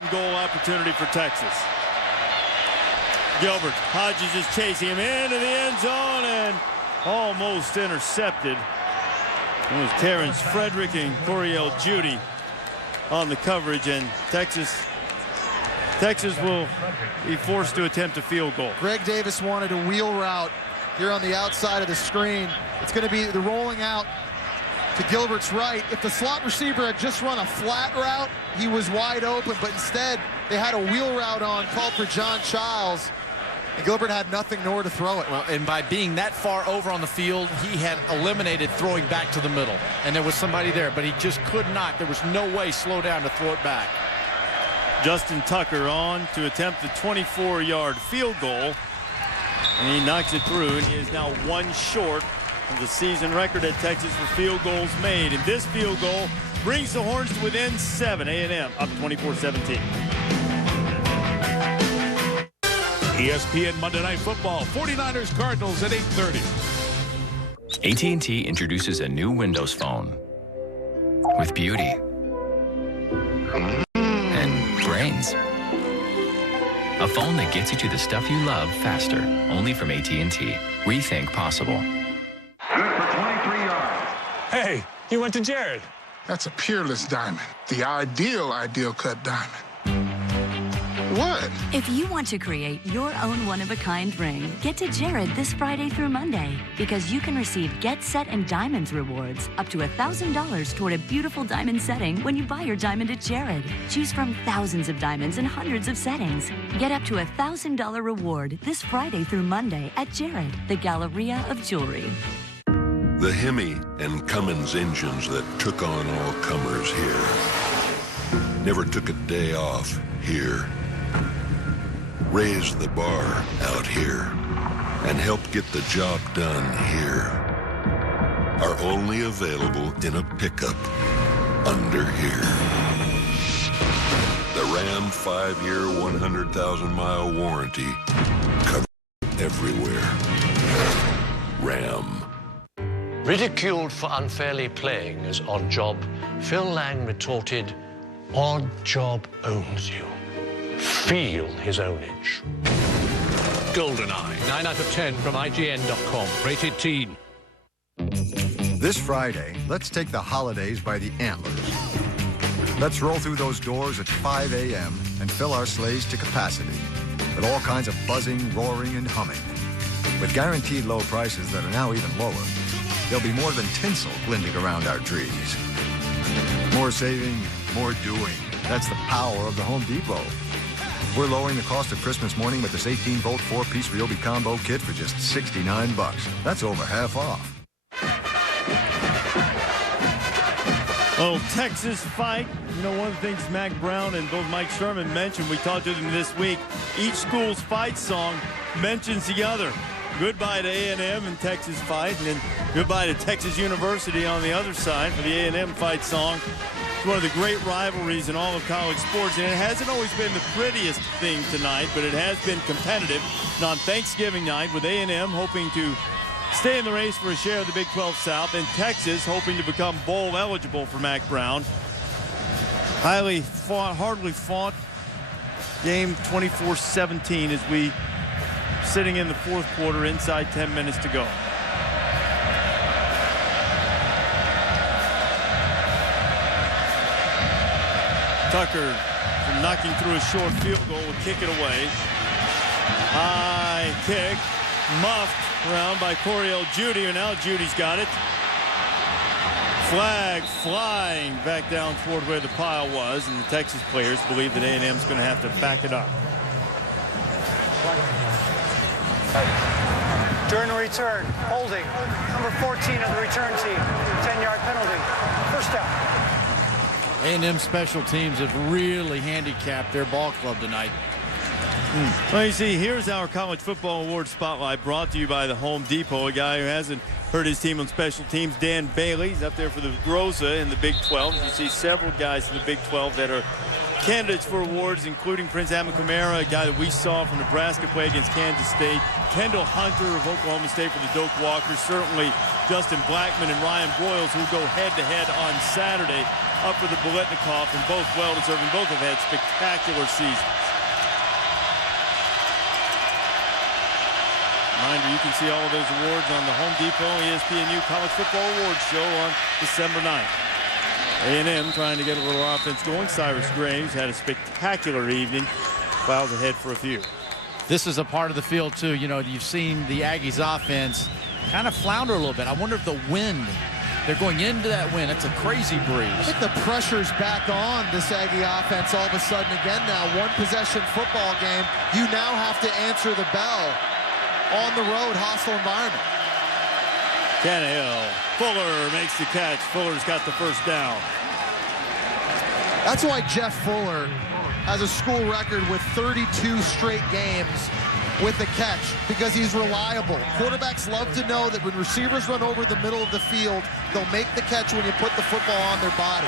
Goal opportunity for Texas. Gilbert, Hodges is chasing him into the end zone and almost intercepted. It was Terrence Frederick and Coriel Judy on the coverage, and Texas will be forced to attempt a field goal. Greg Davis wanted a wheel route here on the outside of the screen. It's going to be the rolling out to Gilbert's right. If the slot receiver had just run a flat route, he was wide open, but instead they had a wheel route on, called for John Childs, and Gilbert had nothing nor to throw it. Well, and by being that far over on the field, he had eliminated throwing back to the middle, and there was somebody there, but he just could not. There was no way slow down to throw it back. Justin Tucker on to attempt the 24-yard field goal, and he knocks it through, and he is now one short of the season record at Texas for field goals made. And this field goal brings the Horns to within 7. A&M up 24-17. ESPN Monday Night Football, 49ers Cardinals at 8:30. AT&T introduces a new Windows Phone with beauty and brains. A phone that gets you to the stuff you love faster, only from AT&T. Rethink possible. Good for 23 yards. Hey, you went to Jared. That's a peerless diamond. The ideal cut diamond. What? If you want to create your own one-of-a-kind ring, get to Jared this Friday through Monday, because you can receive Get Set and Diamonds rewards up to $1,000 toward a beautiful diamond setting when you buy your diamond at Jared. Choose from thousands of diamonds and hundreds of settings. Get up to $1,000 reward this Friday through Monday at Jared, the Galleria of Jewelry. The Hemi and Cummins engines that took on all comers here. Never took a day off here. Raised the bar out here. And helped get the job done here. Are only available in a pickup under here. The Ram 5-year, 100,000-mile warranty. Covered everywhere. Ram. Ridiculed for unfairly playing as Odd Job, Phil Lang retorted, "Odd Job owns you. Feel his ownage." GoldenEye, 9 out of 10 from IGN.com. Rated teen. This Friday, let's take the holidays by the antlers. Let's roll through those doors at 5 a.m. and fill our sleighs to capacity with all kinds of buzzing, roaring, and humming. With guaranteed low prices that are now even lower, there'll be more than tinsel glinting around our trees. More saving, more doing. That's the power of the Home Depot. We're lowering the cost of Christmas morning with this 18-volt 4-piece Ryobi combo kit for just $69. That's over half off. Oh, Texas fight. You know, one of the things Mack Brown and both Mike Sherman mentioned, we talked to them this week, each school's fight song mentions the other. Goodbye to A&M and Texas fight, and then goodbye to Texas University on the other side for the A&M fight song. It's one of the great rivalries in all of college sports, and it hasn't always been the prettiest thing tonight, but it has been competitive. And on Thanksgiving night, with A&M hoping to stay in the race for a share of the Big 12 South, and Texas hoping to become bowl eligible for Mack Brown. Hardly fought game 24-17 as we sitting in the fourth quarter inside 10 minutes to go. Tucker, from knocking through a short field goal, will kick it away. High kick, muffed around by Coriel Judy, and now Judy's got it. Flag flying back down toward where the pile was, and the Texas players believe that A&M's going to have to back it up. During the return, holding, number 14 of the return team, 10-yard penalty, first down. A&M special teams have really handicapped their ball club tonight. Well, you see, here's our College Football Award Spotlight brought to you by the Home Depot, a guy who hasn't hurt his team on special teams. Dan Bailey's up there for the Groza in the Big 12. You see several guys in the Big 12 that are candidates for awards, including Prince Amukamara, a guy that we saw from Nebraska play against Kansas State. Kendall Hunter of Oklahoma State for the Doak Walkers. Certainly Justin Blackman and Ryan Broyles, who go head-to-head on Saturday up for the Biletnikoff, and both well-deserved, and both have had spectacular seasons. Reminder, you can see all of those awards on the Home Depot ESPNU College Football Awards show on December 9th. A&M trying to get a little offense going. Cyrus Graves had a spectacular evening. Clouds ahead for a few. This is a part of the field, too. You know, you've seen the Aggies offense kind of flounder a little bit. I wonder if the wind, they're going into that wind. It's a crazy breeze. I think the pressure's back on this Aggie offense all of a sudden again now. One possession football game. You now have to answer the bell on the road, hostile environment. Tannehill. Fuller makes the catch. Fuller's got the first down. That's why Jeff Fuller has a school record with 32 straight games with the catch, because he's reliable. Quarterbacks love to know that when receivers run over the middle of the field, they'll make the catch when you put the football on their body.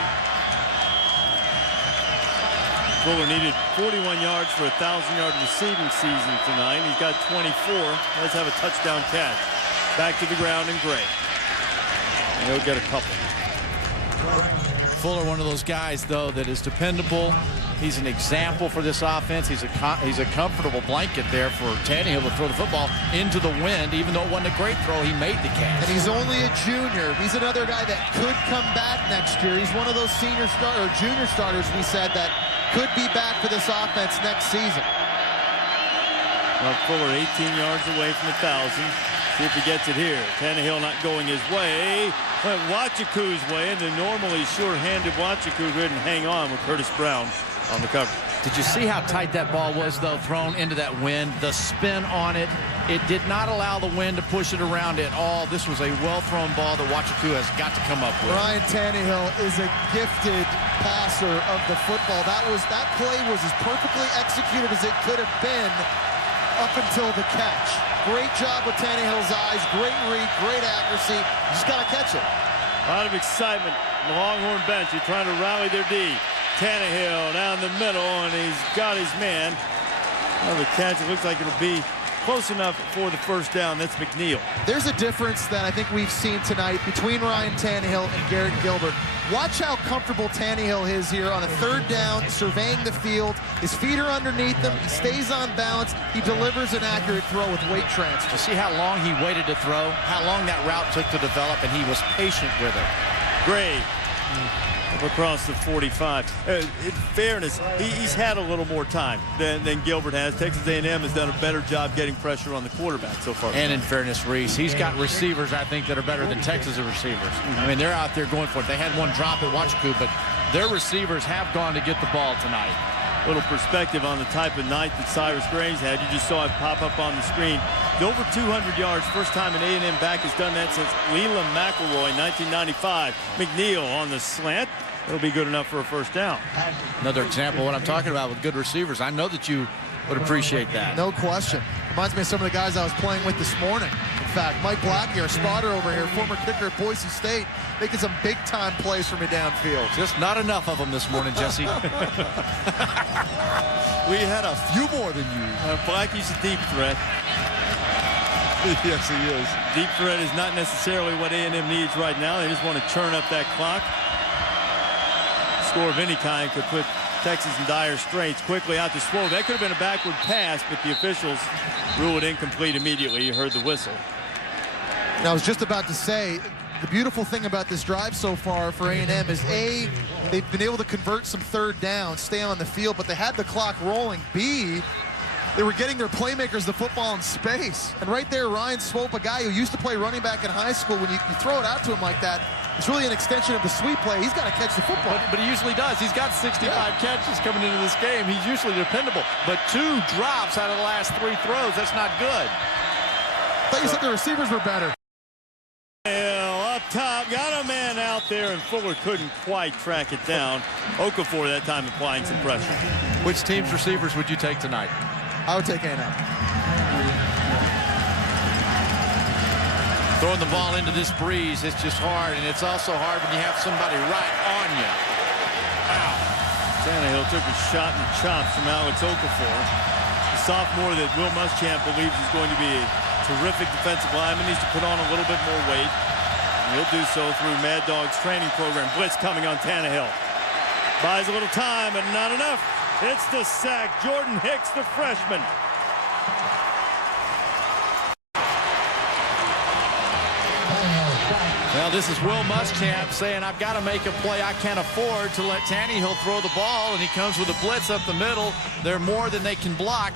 Fuller needed 41 yards for a 1,000-yard receiving season tonight. He's got 24. Let's have a touchdown catch. Back to the ground and Gray. And he'll get a couple. Fuller, one of those guys, though, that is dependable. He's an example for this offense. He's a comfortable blanket there for Tannehill to throw the football into the wind. Even though it wasn't a great throw, he made the catch. And he's only a junior. He's another guy that could come back next year. He's one of those junior starters we said that could be back for this offense next season. Well, Fuller 18 yards away from 1,000. See if he gets it here. Tannehill not going his way, but Wachuku's way, and the normally sure-handed Wachuku couldn't hang on with Curtis Brown on the cover. Did you see how tight that ball was, though, thrown into that wind? The spin on it, it did not allow the wind to push it around at all. This was a well-thrown ball that Wachuku has got to come up with. Ryan Tannehill is a gifted passer of the football. That play was as perfectly executed as it could have been up until the catch. Great job with Tannehill's eyes, great read, great accuracy. You just got to catch it. A lot of excitement. The Longhorn bench, they're trying to rally their D. Tannehill down the middle, and he's got his man. Well, the catch, it looks like it'll be close enough for the first down. That's McNeil. There's a difference that I think we've seen tonight between Ryan Tannehill and Garrett Gilbert. Watch how comfortable Tannehill is here on a third down, surveying the field. His feet are underneath him. He stays on balance. He delivers an accurate throw with weight transfer. You see how long he waited to throw, how long that route took to develop, and he was patient with it. Gray across the 45. In fairness, he's had a little more time than Gilbert has. Texas A&M has done a better job getting pressure on the quarterback so far. And in fairness, Reese, he's got receivers, I think, that are better than Texas receivers. I mean, they're out there going for it. They had one drop at Wachuku, but their receivers have gone to get the ball tonight. Little perspective on the type of night that Cyrus Graves had. You just saw it pop up on the screen. Over 200 yards, first time an A&M back has done that since Leland McElroy, 1995. McNeil on the slant. It'll be good enough for a first down. Another example of what I'm talking about with good receivers. I know that you would appreciate that. No question. Reminds me of some of the guys I was playing with this morning. In fact, Mike Blackie, our spotter over here, former kicker at Boise State, making some big-time plays for me downfield. Just not enough of them this morning, Jesse. We had a few more than you. Blackie's a deep threat. Yes, he is. Deep threat is not necessarily what A&M needs right now. They just want to churn up that clock. Score of any kind could put Texas in dire straits. Quickly out to Swope. That could have been a backward pass, but the officials rule it incomplete immediately. You heard the whistle. And I was just about to say, the beautiful thing about this drive so far for A&M is, A, they've been able to convert some third downs, stay on the field, but they had the clock rolling. B, they were getting their playmakers the football in space. And right there, Ryan Swope, a guy who used to play running back in high school, when you throw it out to him like that, it's really an extension of the sweep play. He's got to catch the football. But he usually does. He's got 65 catches coming into this game. He's usually dependable. But 2 drops out of the last 3 throws, that's not good. I thought you said the receivers were better. Up top, got a man out there, and Fuller couldn't quite track it down. Okafor that time applying some pressure. Which team's receivers would you take tonight? I would take A&M. Throwing the ball into this breeze, it's just hard, and it's also hard when you have somebody right on you. Wow. Tannehill took a shot in the chops from Alex Okafor. The sophomore that Will Muschamp believes is going to be a terrific defensive lineman, needs to put on a little bit more weight. And he'll do so through Mad Dog's training program. Blitz coming on Tannehill. Buys a little time, but not enough. It's the sack. Jordan Hicks, the freshman. Well, this is Will Muschamp saying, I've got to make a play. I can't afford to let Tannehill throw the ball, and he comes with a blitz up the middle. They're more than they can block.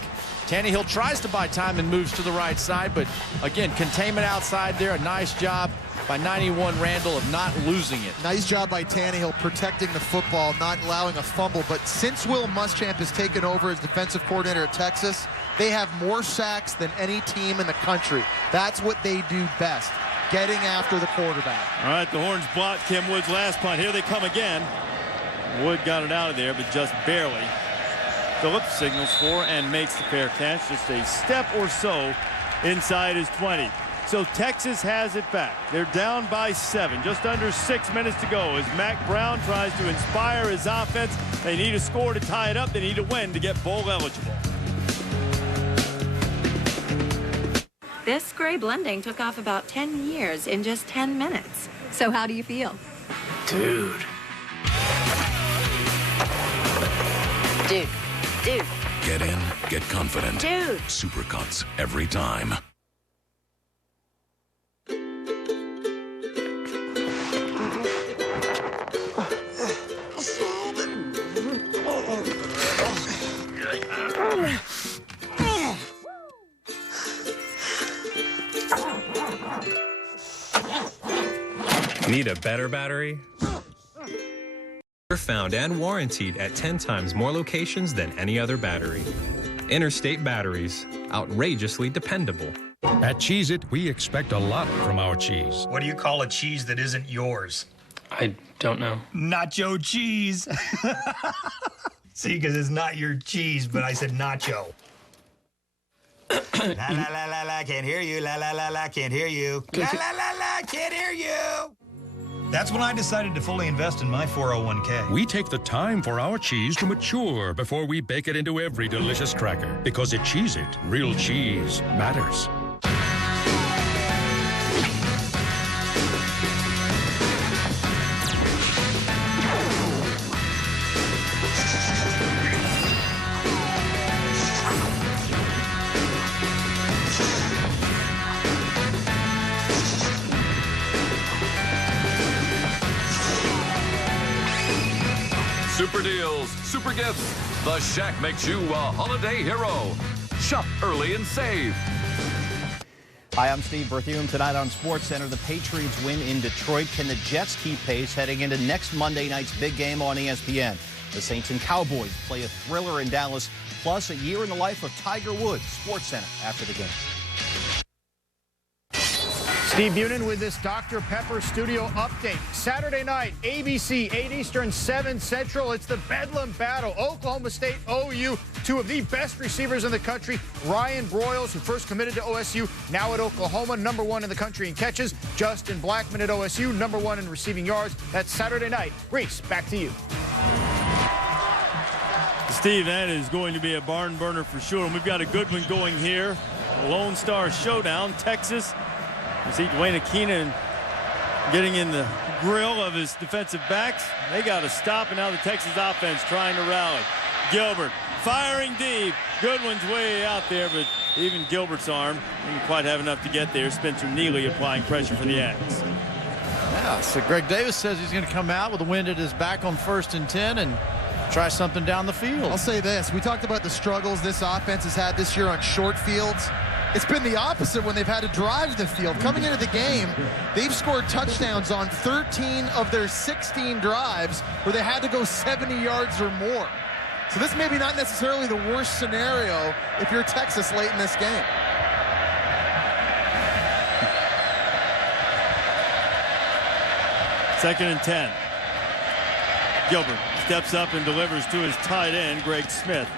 Tannehill tries to buy time and moves to the right side, but again, containment outside there. A nice job by 91 Randall of not losing it. Nice job by Tannehill protecting the football, not allowing a fumble. But since Will Muschamp has taken over as defensive coordinator at Texas, they have more sacks than any team in the country. That's what they do best, getting after the quarterback. All right, the Horns blocked Kim Wood's last punt. Here they come again. Wood got it out of there, but just barely. Phillips signals for and makes the fair catch, just a step or so inside his 20. So Texas has it back. They're down by 7, just under 6 minutes to go as Mack Brown tries to inspire his offense. They need a score to tie it up. They need a win to get bowl eligible. This gray blending took off about 10 years in just 10 minutes. So how do you feel? Dude. Dude. Get in, get confident. Dude. Supercuts every time. Need a better battery? They're found and warrantied at 10 times more locations than any other battery. Interstate Batteries, outrageously dependable. At Cheez-It, we expect a lot from our cheese. What do you call a cheese that isn't yours? I don't know. Nacho cheese. See, because it's not your cheese, but I said nacho. La la la la la, can't hear you. La la la la, can't hear you. La la la la, can't hear you. That's when I decided to fully invest in my 401k. We take the time for our cheese to mature before we bake it into every delicious cracker. Because at Cheez-It, real cheese matters. Super deals, super gifts. The Shack makes you a holiday hero. Shop early and save. Hi, I'm Steve Berthiaume. Tonight on SportsCenter, the Patriots win in Detroit. Can the Jets keep pace heading into next Monday night's big game on ESPN? The Saints and Cowboys play a thriller in Dallas, plus a year in the life of Tiger Woods. SportsCenter after the game. Steve Bunin with this Dr. Pepper studio update. Saturday night, ABC, 8 Eastern, 7 Central. It's the Bedlam battle. Oklahoma State, OU, two of the best receivers in the country. Ryan Broyles, who first committed to OSU, now at Oklahoma, #1 in the country in catches. Justin Blackmon at OSU, #1 in receiving yards. That's Saturday night. Reese, back to you. Steve, that is going to be a barn burner for sure. And we've got a good one going here. Lone Star Showdown, Texas. You see Dwayne Akina getting in the grill of his defensive backs. They got to stop, and now the Texas offense trying to rally. Gilbert firing deep. Goodwin's way out there, but even Gilbert's arm didn't quite have enough to get there. Spencer Neely applying pressure for the Aggies. Yeah, so Greg Davis says he's going to come out with the wind at his back on 1st and 10 and try something down the field. I'll say this. We talked about the struggles this offense has had this year on short fields. It's been the opposite when they've had to drive the field. Coming into the game, they've scored touchdowns on 13 of their 16 drives where they had to go 70 yards or more. So this may be not necessarily the worst scenario if you're Texas late in this game. Second and 10. Gilbert steps up and delivers to his tight end, Greg Smith.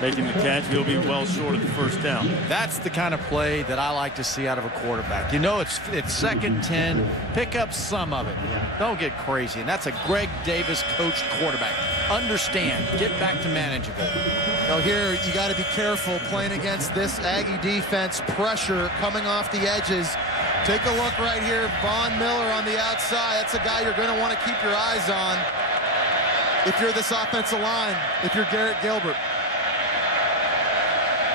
making the catch. He'll be well short of the first down. That's the kind of play that I like to see out of a quarterback. You know, it's second 10. Pick up some of it. Don't get crazy. And that's a Greg Davis coached quarterback. Understand. Get back to manageable. Now here, you got to be careful playing against this Aggie defense. Pressure coming off the edges. Take a look right here. Von Miller on the outside. That's a guy you're going to want to keep your eyes on if you're this offensive line, if you're Garrett Gilbert.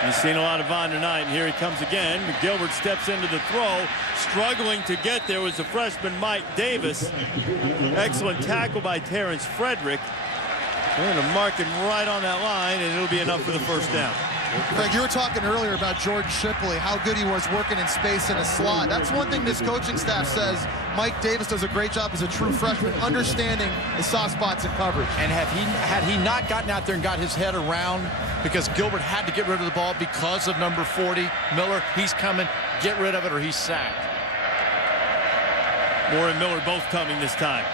You've seen a lot of Von tonight, and here he comes again. Gilbert steps into the throw. Struggling to get there was the freshman Mike Davis. Excellent tackle by Terrence Frederick. They're going to mark him right on that line, and it'll be enough for the first down. Greg, you were talking earlier about Jordan Shipley, how good he was working in space in the slot. That's one thing this coaching staff says. Mike Davis does a great job as a true freshman, understanding the soft spots in coverage. And had he not gotten out there and got his head around, because Gilbert had to get rid of the ball because of number 40, Miller, he's coming, get rid of it or he's sacked. Moore and Miller both coming this time.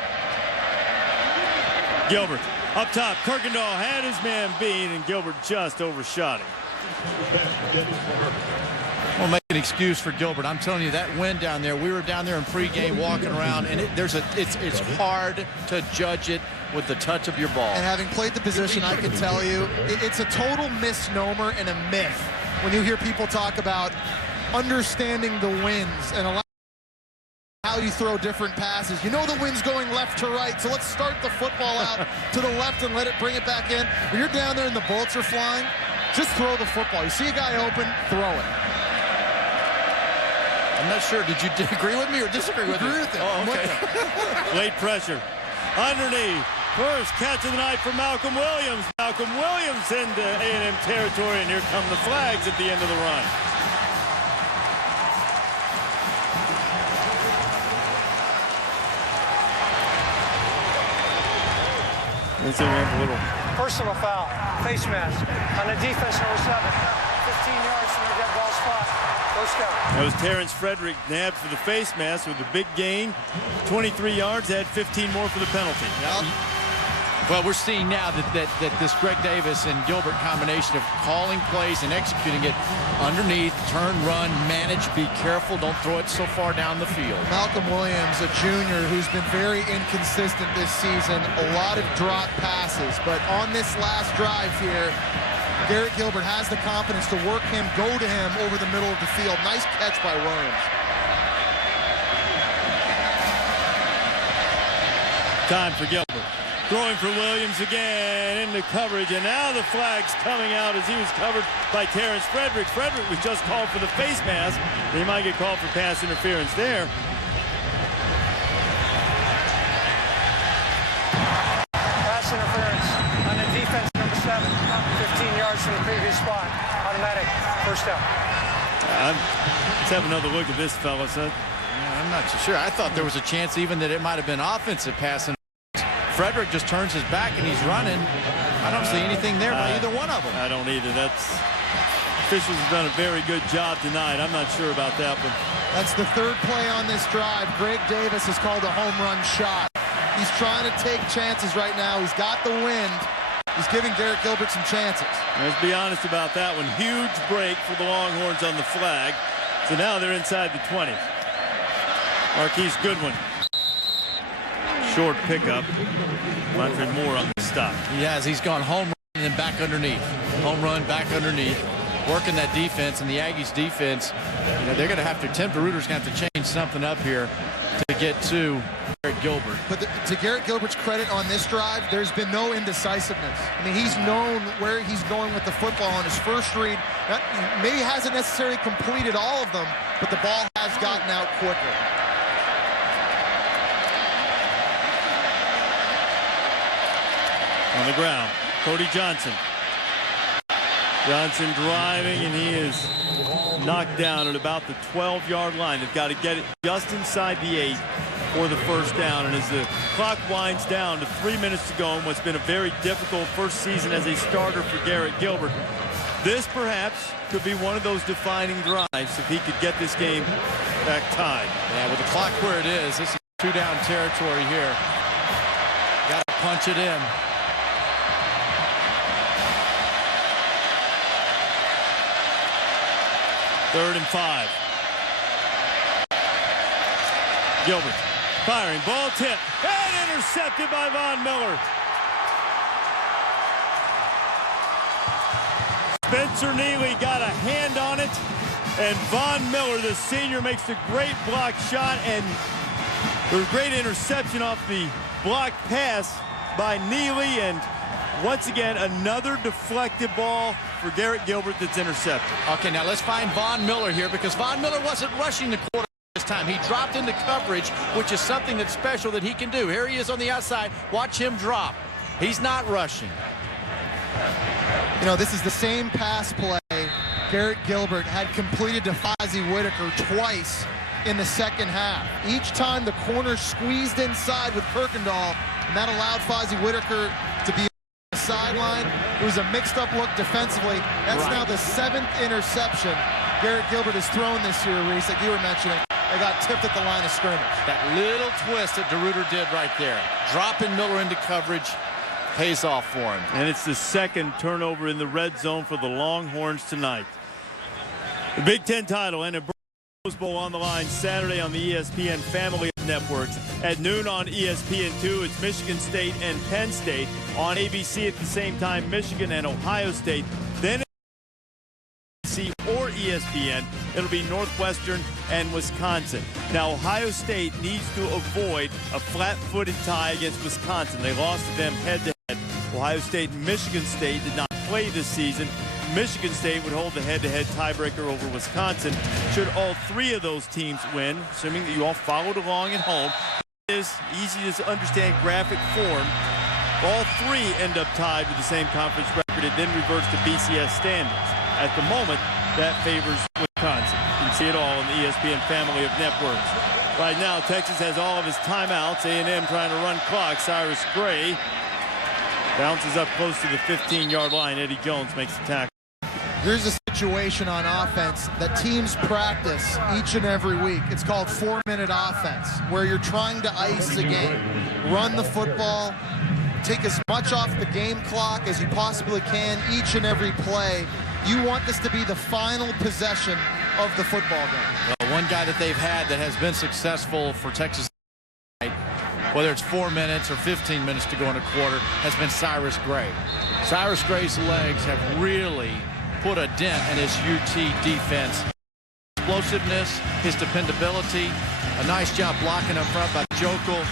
Gilbert up top. Kirkendall had his man beat, and Gilbert just overshot him. We'll make an excuse for Gilbert. I'm telling you, that wind down there, we were down there in pregame walking around, and it's hard to judge it with the touch of your ball. And having played the position, I can tell you, it's a total misnomer and a myth when you hear people talk about understanding the winds and how you throw different passes. You know the wind's going left to right, so let's start the football out to the left and let it bring it back in. When you're down there and the bolts are flying, just throw the football. You see a guy open, throw it. I'm not sure. Did you agree with me or disagree with me? Agree with him. Oh, okay. Late pressure. Underneath. First catch of the night for Malcolm Williams. Malcolm Williams into A&M territory, and here come the flags at the end of the run. Let's see, we have a little personal foul, face mask on the defense, number 7. 15 yards from the dead ball spot. First down. That was Terrence Frederick nabbed for the face mask with a big gain. 23 yards, had 15 more for the penalty. Well, we're seeing now that this Greg Davis and Gilbert combination of calling plays and executing it underneath, turn, run, manage, be careful, don't throw it so far down the field. Malcolm Williams, a junior who's been very inconsistent this season, a lot of drop passes, but on this last drive here, Garrett Gilbert has the confidence to work him, go to him over the middle of the field. Nice catch by Williams. Time for Gilbert. Throwing for Williams again into coverage, and now the flag's coming out as he was covered by Terrence Frederick. Frederick was just called for the face mask. He might get called for pass interference there. Pass interference on the defense, number 7. 15 yards from the previous spot. Automatic first down. Let's have another look at this, fellas. I'm not so sure. I thought there was a chance even that it might have been offensive pass. Frederick just turns his back and he's running. I don't see anything there by either one of them. I don't either. Officials have done a very good job tonight. I'm not sure about that one. That's the third play on this drive. Greg Davis has called a home run shot. He's trying to take chances right now. He's got the wind. He's giving Garrett Gilbert some chances. Let's be honest about that one. Huge break for the Longhorns on the flag. So now they're inside the 20. Marquise Goodwin. Short pickup. Montre Moore on the stop. He has. He's gone home run and then back underneath. Home run, back underneath. Working that defense, and the Aggies defense, they're going to have to, Tim DeRuyter's going to have to change something up here to get to Garrett Gilbert. But to Garrett Gilbert's credit on this drive, there's been no indecisiveness. I mean, he's known where he's going with the football on his first read. Maybe hasn't necessarily completed all of them, but the ball has gotten out quicker. On the ground, Cody Johnson. Johnson driving, and he is knocked down at about the 12-yard line. They've got to get it just inside the 8 for the first down. And as the clock winds down to 3 minutes to go in what's been a very difficult first season as a starter for Garrett Gilbert, this perhaps could be one of those defining drives if he could get this game back tied. Yeah, with the clock where it is, this is 2-down territory here. Got to punch it in. 3rd and 5. Gilbert firing, ball tip, and intercepted by Von Miller. Spencer Neely got a hand on it, and Von Miller, the senior, makes a great block shot, and there was a great interception off the block pass by Neely, and once again, another deflected ball for Garrett Gilbert that's intercepted. Okay, now let's find Von Miller here, because Von Miller wasn't rushing the quarterback this time. He dropped into coverage, which is something that's special that he can do. Here he is on the outside. Watch him drop. He's not rushing. You know, this is the same pass play Garrett Gilbert had completed to Fozzie Whitaker twice in the second half. Each time the corner squeezed inside with Kirkendall, and that allowed Fozzie Whitaker to be on the sideline. It was a mixed-up look defensively. That's now the 7th interception Garrett Gilbert has thrown this year, Reese, like you were mentioning. They got tipped at the line of scrimmage. That little twist that DeRuyter did right there. Dropping Miller into coverage pays off for him. And it's the 2nd turnover in the red zone for the Longhorns tonight. The Big Ten title and a Rose Bowl on the line Saturday on the ESPN family of networks. At noon on ESPN2, it's Michigan State and Penn State. On ABC at the same time, Michigan and Ohio State. Then ABC or ESPN, it'll be Northwestern and Wisconsin. Now, Ohio State needs to avoid a flat-footed tie against Wisconsin. They lost to them head-to-head. Ohio State and Michigan State did not play this season. Michigan State would hold the head-to-head tiebreaker over Wisconsin should all 3 of those teams win, assuming that you all followed along at home. It is easy to understand graphic form. All 3 end up tied with the same conference record. It then reverts to BCS standings. At the moment, that favors Wisconsin. You can see it all in the ESPN family of networks. Right now, Texas has all of his timeouts. A&M trying to run clock. Cyrus Gray bounces up close to the 15-yard line. Eddie Jones makes the tackle. Here's a situation on offense that teams practice each and every week. It's called 4-minute offense, where you're trying to ice the game, run the football, take as much off the game clock as you possibly can each and every play. You want this to be the final possession of the football game. Well, one guy that they've had that has been successful for Texas, whether it's 4 minutes or 15 minutes to go in a quarter, has been Cyrus Gray. Cyrus Gray's legs have really put a dent in his UT defense. Explosiveness, his dependability, a nice job blocking up front by Jokel.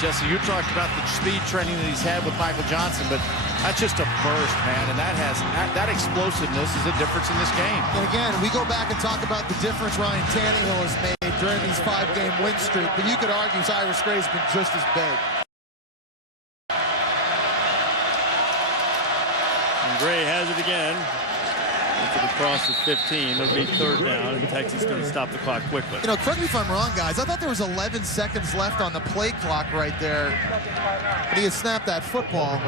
Jesse, you talked about the speed training that he's had with Michael Johnson, but that's just a burst, man, and that explosiveness is a difference in this game. And again, we go back and talk about the difference Ryan Tannehill has made during these 5-game win streak, but you could argue Cyrus Gray's been just as big. And Gray has it again. Across the 15, it'll be 3rd down, and Texas is going to stop the clock quickly. You know, correct me if I'm wrong, guys. I thought there was 11 seconds left on the play clock right there. But he had snapped that football.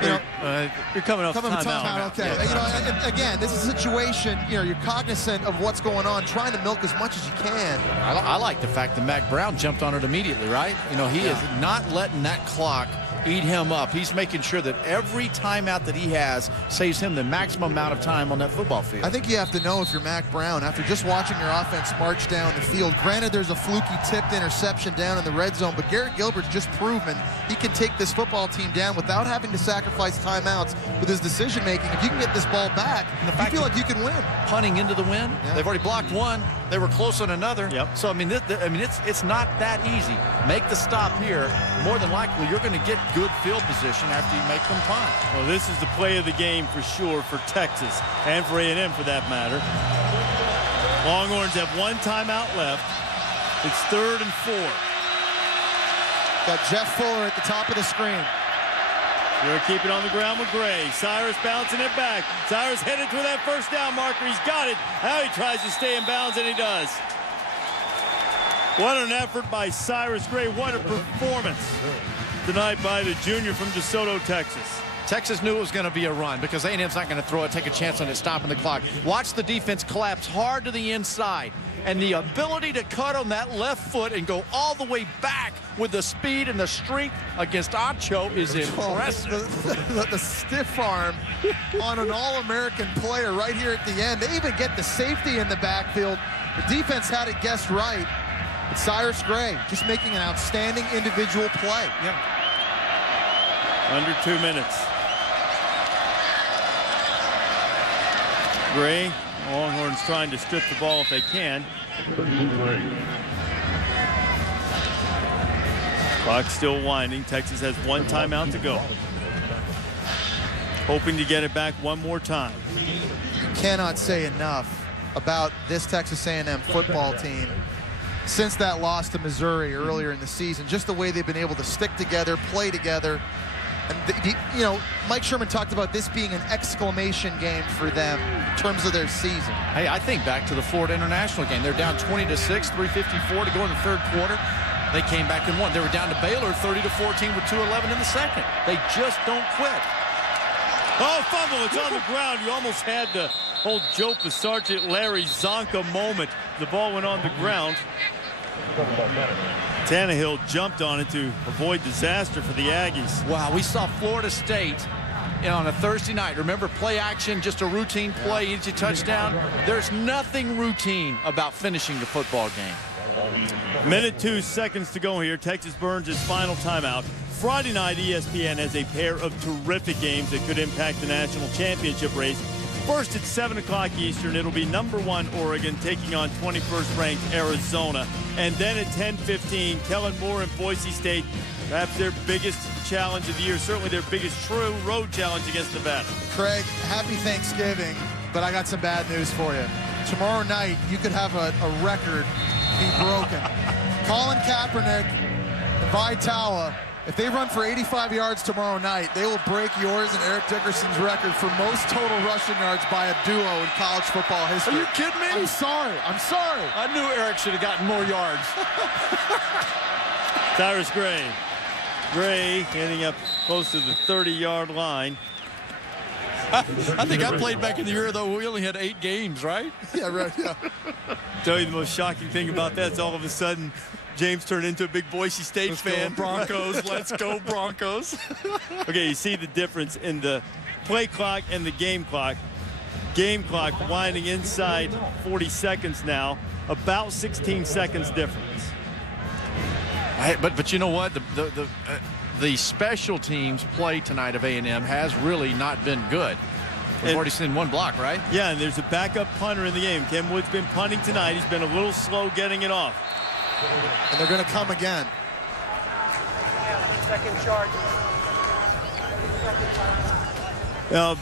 You know, you're coming off timeout. Okay. Yeah, you know, and again, this is a situation, you know, you're cognizant of what's going on, trying to milk as much as you can. I like the fact that Mack Brown jumped on it immediately, right? You know, he is not letting that clock eat him up. He's making sure that every timeout that he has saves him the maximum amount of time on that football field. I think you have to know if you're Mack Brown, after just watching your offense march down the field, granted there's a fluky tipped interception down in the red zone, but Garrett Gilbert's just proven he can take this football team down without having to sacrifice timeouts with his decision making. If you can get this ball back, you feel like you can win. Punting into the wind, they've already blocked one. They were close on another. So I mean, it's not that easy. Make the stop here. More than likely, you're going to get good field position after you make them punt. Well, this is the play of the game for sure for Texas and for A&M for that matter. Longhorns have 1 timeout left. It's 3rd and 4. Got Jeff Fuller at the top of the screen. You're keeping on the ground with Gray. Cyrus bouncing it back. Cyrus headed to that 1st down marker. He's got it. Now he tries to stay in bounds, and he does. What an effort by Cyrus Gray. What a performance tonight by the junior from DeSoto, Texas. Texas knew it was going to be a run because A&M's not going to throw it, take a chance on it, stopping the clock. Watch the defense collapse hard to the inside. And the ability to cut on that left foot and go all the way back with the speed and the strength against Acho is impressive. The stiff arm on an All-American player right here at the end. They even get the safety in the backfield. The defense had it guessed right. But Cyrus Gray just making an outstanding individual play. Yep. Under 2 minutes. Gray, Longhorns trying to strip the ball if they can. Clock still winding. Texas has 1 timeout to go. Hoping to get it back one more time. You cannot say enough about this Texas A&M football team since that loss to Missouri earlier in the season. Just the way they've been able to stick together, play together. And, you know, Mike Sherman talked about this being an exclamation game for them in terms of their season. Hey, I think back to the Florida International game. They're down 20-6, 3:54 to go in the third quarter. They came back and won. They were down to Baylor 30-14 with 2:11 in the second. They just don't quit. Oh, fumble. It's on the ground. You almost had the old Joe Pisarcik, Larry Zonka moment. The ball went on the ground. Tannehill jumped on it to avoid disaster for the Aggies. Wow, we saw Florida State on a Thursday night. Remember, play action, just a routine play, easy touchdown. There's nothing routine about finishing the football game. Minute 2 seconds to go here. Texas burns its final timeout. Friday night, ESPN has a pair of terrific games that could impact the national championship race. First at 7 o'clock Eastern, it'll be #1 Oregon taking on 21st ranked Arizona. And then at 10:15, Kellen Moore and Boise State, perhaps their biggest challenge of the year, certainly their biggest true road challenge against Nevada. Craig, happy Thanksgiving, but I got some bad news for you. Tomorrow night, you could have a record be broken. Colin Kaepernick and Vitala, if they run for 85 yards tomorrow night, they will break yours and Eric Dickerson's record for most total rushing yards by a duo in college football history. Are you kidding me? I'm sorry. I knew Eric should have gotten more yards. Cyrus Gray. Gray ending up close to the 30-yard line. I think I played back in the year, though, we only had 8 games, right? Yeah, right, yeah. Tell you the most shocking thing about that is all of a sudden James turned into a big Boise State fan. Broncos, let's go Broncos. Okay, you see the difference in the play clock and the game clock. Game clock winding inside 40 seconds now, about 16 seconds difference. But you know what? The special teams play tonight of A&M has really not been good. We've already seen one block, right? Yeah, and there's a backup punter in the game. Ken Wood's been punting tonight. He's been a little slow getting it off. And they're going to come again. Second charge.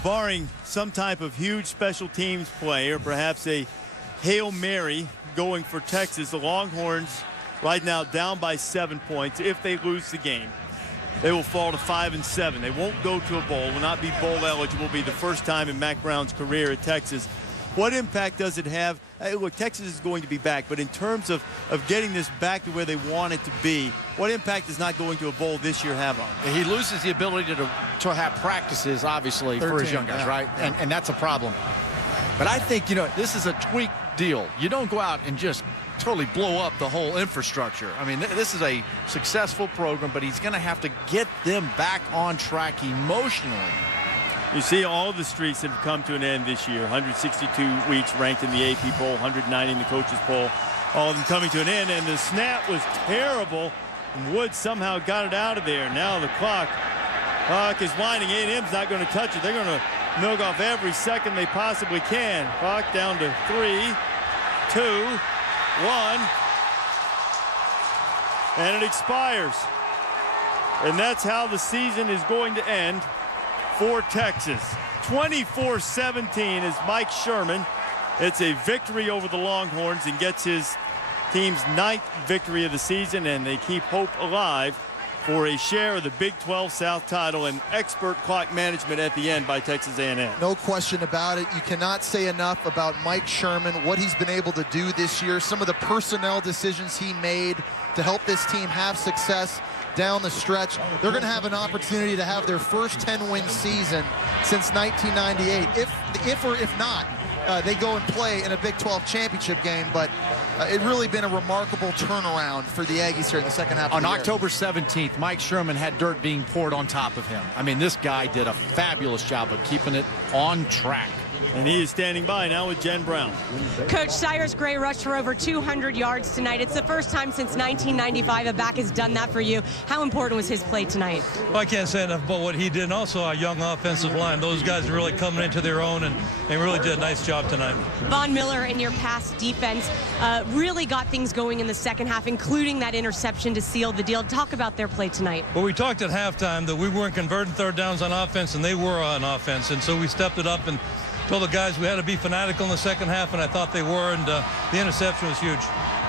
Barring some type of huge special teams play or perhaps a Hail Mary going for Texas, the Longhorns right now down by 7 points. If they lose the game, they will fall to 5-7. They won't go to a bowl, will not be bowl eligible, be the first time in Mack Brown's career at Texas. What impact does it have? Hey, look, Texas is going to be back, but in terms of getting this back to where they want it to be, what impact does not going to a bowl this year have on him? He loses the ability to have practices, obviously, for his young guys, right? And that's a problem. But I think, this is a tweak deal. You don't go out and just totally blow up the whole infrastructure. I mean, this is a successful program, but he's going to have to get them back on track emotionally. You see all the streaks that have come to an end this year. 162 weeks ranked in the AP poll, 190 in the coaches poll. All of them coming to an end, and the snap was terrible. And Wood somehow got it out of there. Now the clock is winding. A&M's not going to touch it. They're going to milk off every second they possibly can. Clock down to 3, 2, 1. And it expires. And that's how the season is going to end for Texas. 24-17 is Mike Sherman. It's a victory over the Longhorns and gets his team's 9th victory of the season, and they keep hope alive for a share of the Big 12 South title and expert clock management at the end by Texas A&M. No question about it. You cannot say enough about Mike Sherman, what he's been able to do this year, some of the personnel decisions he made to help this team have success down the stretch. They're going to have an opportunity to have their first 10-win season since 1998. If not, they go and play in a Big 12 championship game. But it really been a remarkable turnaround for the Aggies here in the second half of the year. On October 17th, Mike Sherman had dirt being poured on top of him. I mean, this guy did a fabulous job of keeping it on track. And he is standing by now with Jen Brown. Coach, Cyrus Gray rushed for over 200 yards tonight. It's the first time since 1995 a back has done that for you. How important was his play tonight? Well, I can't say enough about what he did, and also our young offensive line. Those guys are really coming into their own, and they really did a nice job tonight. Von Miller and your pass defense really got things going in the second half, including that interception to seal the deal. Talk about their play tonight. Well, we talked at halftime that we weren't converting third downs on offense, and they were on offense, and so we stepped it up and told the guys we had to be fanatical in the second half, and I thought they were, and the interception was huge.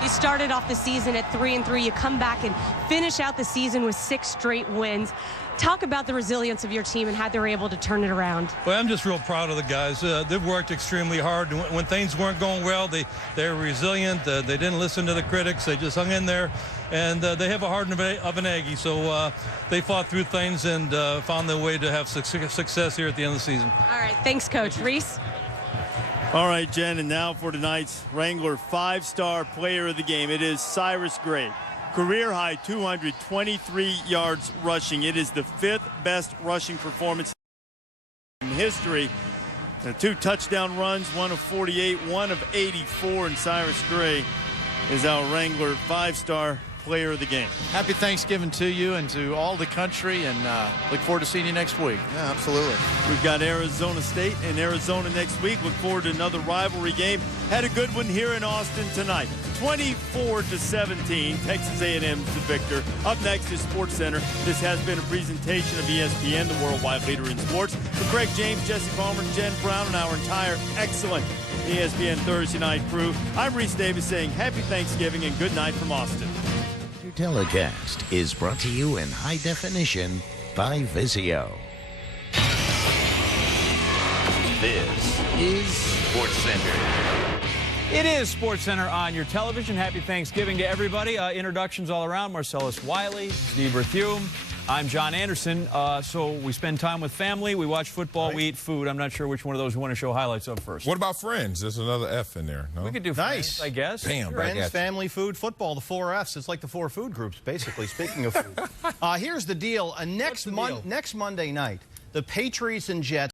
You started off the season at 3-3. You come back and finish out the season with 6 straight wins. Talk about the resilience of your team and how they were able to turn it around. Well, I'm just real proud of the guys. They've worked extremely hard. When things weren't going well, they're resilient. They didn't listen to the critics. They just hung in there. And they have a heart of an Aggie. So they fought through things and found their way to have success here at the end of the season. All right. Thanks, Coach. Reese? All right, Jen, and now for tonight's Wrangler 5-star player of the game. It is Cyrus Gray. Career high 223 yards rushing. It is the 5th best rushing performance in history. 2 touchdown runs, one of 48, one of 84, and Cyrus Gray is our Wrangler 5-star player of the game. Happy Thanksgiving to you and to all the country, and look forward to seeing you next week. Yeah, absolutely. We've got Arizona State and Arizona next week. Look forward to another rivalry game. Had a good one here in Austin tonight. 24-17, Texas A&M's the victor. Up next is SportsCenter. This has been a presentation of ESPN, the worldwide leader in sports. For Craig James, Jesse Palmer, Jen Brown, and our entire excellent ESPN Thursday night crew, I'm Reese Davis saying happy Thanksgiving and good night from Austin. Telecast is brought to you in high definition by Vizio. This is SportsCenter. It is SportsCenter on your television. Happy Thanksgiving to everybody. Introductions all around. Marcellus Wiley, Steve Berthiaume. I'm John Anderson. So we spend time with family, we watch football, right. We eat food. I'm not sure which one of those we want to show highlights of first. What about Friends? There's another F in there. No? We could do Friends, I guess. Bam, Friends, family, food, football, the 4 Fs. It's like the 4 food groups, basically, speaking of food. Here's the deal. Next Monday night, the Patriots and Jets